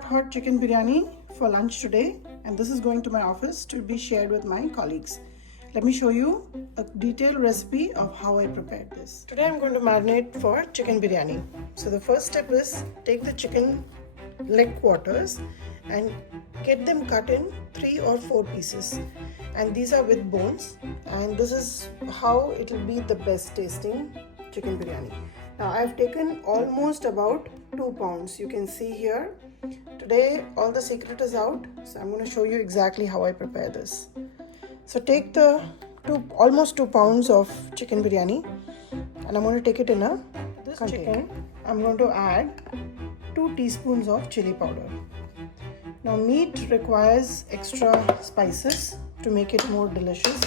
hot chicken biryani for lunch today, and this is going to my office to be shared with my colleagues. Let me show you a detailed recipe of how I prepared this. Today I'm going to marinate for chicken biryani. So the first step is take the chicken leg quarters and get them cut in 3 or 4 pieces, and these are with bones, and this is how it will be the best tasting chicken biryani. Now I've taken almost about 2 pounds. You can see here. Today all the secret is out, so I'm going to show you exactly how I prepare this. So take the almost 2 pounds of chicken biryani, and I'm going to take it in a container. I'm going to add 2 teaspoons of chili powder. Now meat requires extra spices to make it more delicious.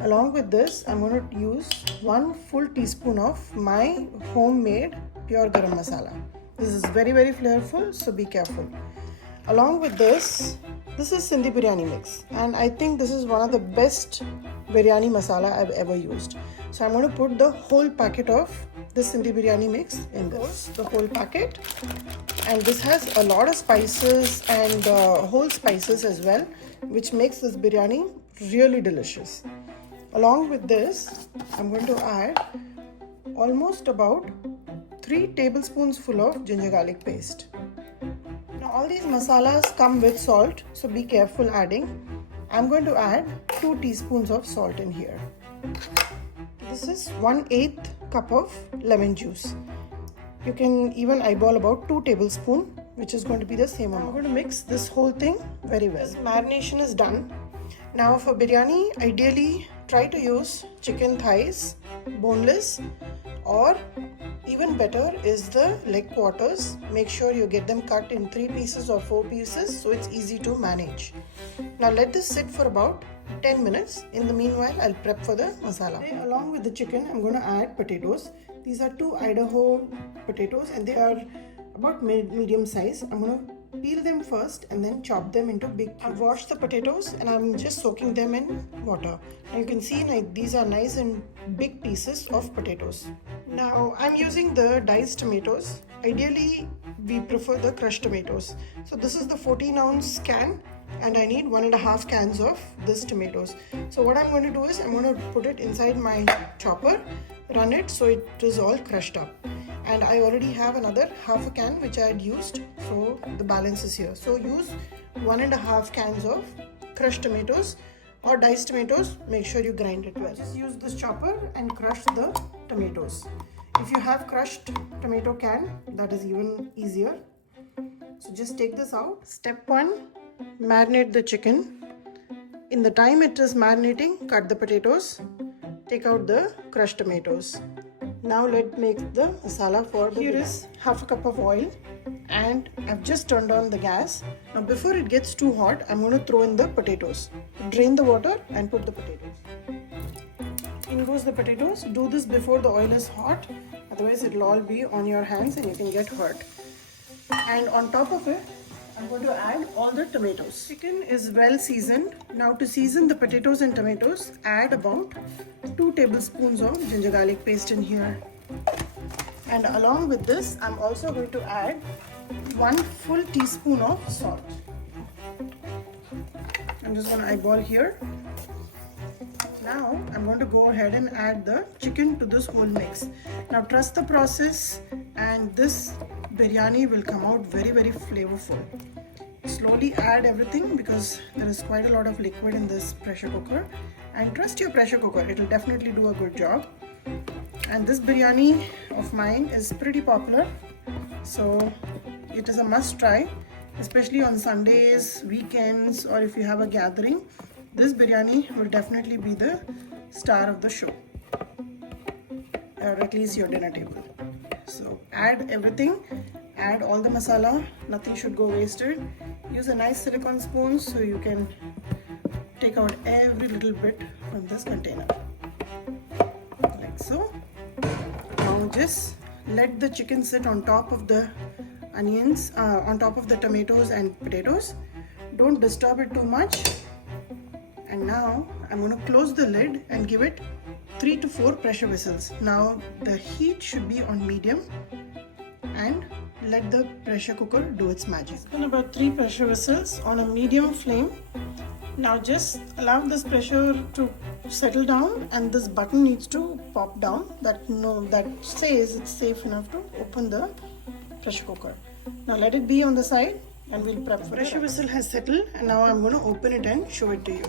Along with this, I'm going to use 1 full teaspoon of my homemade pure Garam Masala. This is very flavorful, so be careful. Along with this is Sindhi biryani mix, and I think this is one of the best biryani masala I've ever used. So I'm going to put the whole packet of this Sindhi biryani mix in this, the whole packet. And this has a lot of spices and whole spices as well, which makes this biryani really delicious. Along with this, I'm going to add almost about 3 tablespoons full of ginger garlic paste. Now all these masalas come with salt, so be careful adding. I'm going to add 2 teaspoons of salt in here. This is 1/8 cup of lemon juice. You can even eyeball about 2 tablespoons, which is going to be the same amount. I'm going to mix this whole thing very well. This marination is done. Now for biryani, ideally try to use chicken thighs, boneless, or even better is the leg quarters. Make sure you get them cut in 3 pieces or 4 pieces so it's easy to manage. Now let this sit for about 10 minutes. In the meanwhile, I'll prep for the masala. Okay, along with the chicken, I'm going to add potatoes. These are 2 Idaho potatoes, and they are about medium size. I'm going to peel them first and then chop them into big cubes. I've washed the potatoes and I'm just soaking them in water. Now you can see these are nice and big pieces of potatoes. Now I'm using the diced tomatoes. Ideally, we prefer the crushed tomatoes. So this is the 14-ounce can, and I need 1.5 cans of this tomatoes. So what I'm going to do is I'm going to put it inside my chopper, run it so it is all crushed up. And I already have another half a can which I had used, so the balance is here. So use 1.5 cans of crushed tomatoes or diced tomatoes. Make sure you grind it well. Just use this chopper and crush the tomatoes. If you have crushed tomato can, that is even easier. So just take this out. Step 1, marinate the chicken. In the time it is marinating, cut the potatoes. Take out the crushed tomatoes. Now let's make the masala for the Here is half a cup of oil, and I've just turned on the gas. Now before it gets too hot, I'm going to throw in the potatoes. Drain the water and put the potatoes. In goes the potatoes. Do this before the oil is hot, otherwise it will all be on your hands and you can get hurt. And on top of it, I'm going to add all the tomatoes. Chicken is well seasoned. Now to season the potatoes and tomatoes, add about 2 tablespoons of ginger garlic paste in here. And along with this, I'm also going to add 1 full teaspoon of salt. I'm just going to eyeball here. Now I'm going to go ahead and add the chicken to this whole mix. Now trust the process, and this biryani will come out very flavorful. Slowly add everything because there is quite a lot of liquid in this pressure cooker, and trust your pressure cooker, it will definitely do a good job. And this biryani of mine is pretty popular, so it is a must try, especially on Sundays, weekends, or if you have a gathering. This biryani will definitely be the star of the show, or at least your dinner table. So add everything, add all the masala, nothing should go wasted. Use a nice silicone spoon so you can take out every little bit from this container, like so. Now just let the chicken sit on top of the onions, on top of the tomatoes and potatoes. Don't disturb it too much. And now I'm going to close the lid and give it 3 to 4 pressure whistles. Now the heat should be on medium, and let the pressure cooker do its magic. It's been about 3 pressure whistles on a medium flame. Now just allow this pressure to settle down, and this button needs to pop down that says it's safe enough to open the pressure cooker. Now let it be on the side and we'll prep for it. Pressure whistle has settled, and now I'm going to open it and show it to you.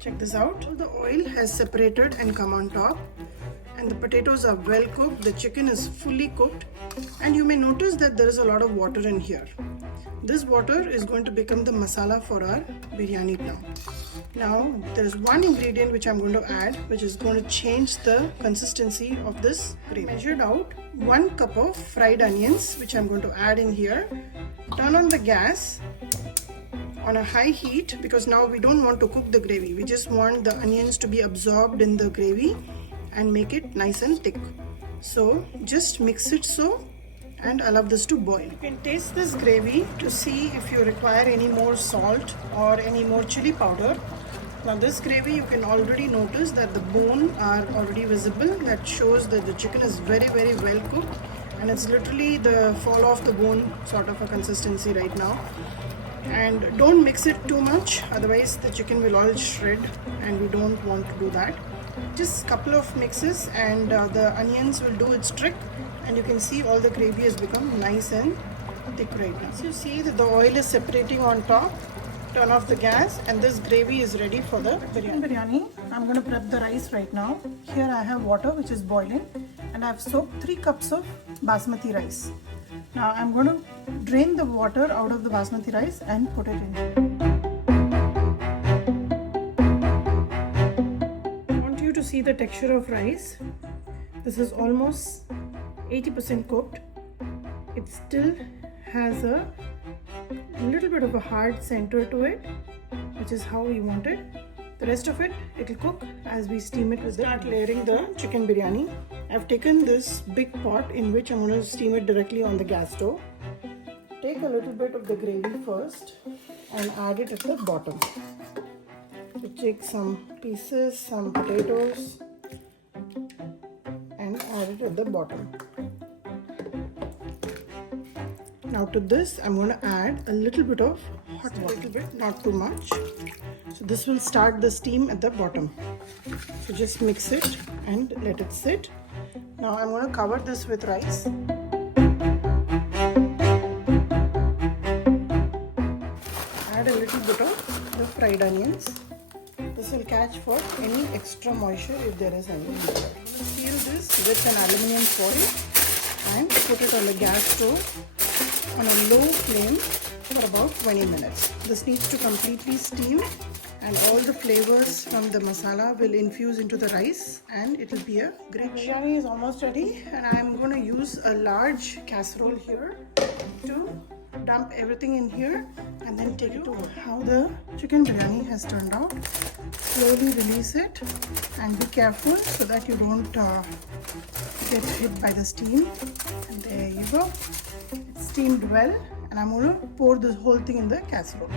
Check this out. The oil has separated and come on top, and the potatoes are well cooked. The chicken is fully cooked, and you may notice that there is a lot of water in here. This water is going to become the masala for our biryani now. Now there is one ingredient which I'm going to add, which is going to change the consistency of this gravy. Measured out 1 cup of fried onions, which I'm going to add in here. Turn on the gas on a high heat, because now we don't want to cook the gravy. We just want the onions to be absorbed in the gravy and make it nice and thick. So just mix it and allow this to boil. You can taste this gravy to see if you require any more salt or any more chili powder. Now this gravy, you can already notice that the bone are already visible. That shows that the chicken is very well cooked, and it's literally the fall off the bone sort of a consistency right now. And don't mix it too much, otherwise the chicken will all shred, and we don't want to do that. Just couple of mixes and the onions will do its trick, and you can see all the gravy has become nice and thick right now. So you see that the oil is separating on top. Turn off the gas, and this gravy is ready for the biryani. I'm going to prep the rice right now. Here I have water which is boiling, and I've soaked 3 cups of basmati rice. Now I'm going to drain the water out of the basmati rice and put it in. I want you to see the texture of rice. This is almost 80% cooked. It still has a little bit of a hard center to it, which is how we want it. The rest of it will cook as we steam it. We'll start layering the chicken biryani. I've taken this big pot in which I'm going to steam it directly on the gas stove. Take a little bit of the gravy first and add it at the bottom. So take some pieces, some potatoes, and add it at the bottom. Now to this, I'm going to add a little bit of hot water, not too much. So this will start the steam at the bottom. So just mix it and let it sit. Now I'm going to cover this with rice. Add a little bit of the fried onions. This will catch for any extra moisture if there is any. Seal this with an aluminium foil and put it on the gas stove on a low flame for about 20 minutes. This needs to completely steam, and all the flavors from the masala will infuse into the rice, and it will be a great biryani. Is almost ready, and I am going to use a large casserole here to dump everything in here and then take it to how the chicken biryani has turned out. Slowly release it and be careful so that you don't get hit by the steam. And there you go. It's steamed well, and I'm going to pour this whole thing in the casserole.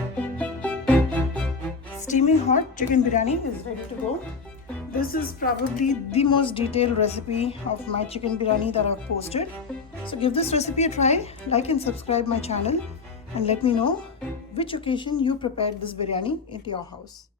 Steaming hot chicken biryani is ready to go. This is probably the most detailed recipe of my chicken biryani that I've posted. So give this recipe a try, like and subscribe my channel, and let me know which occasion you prepared this biryani at your house.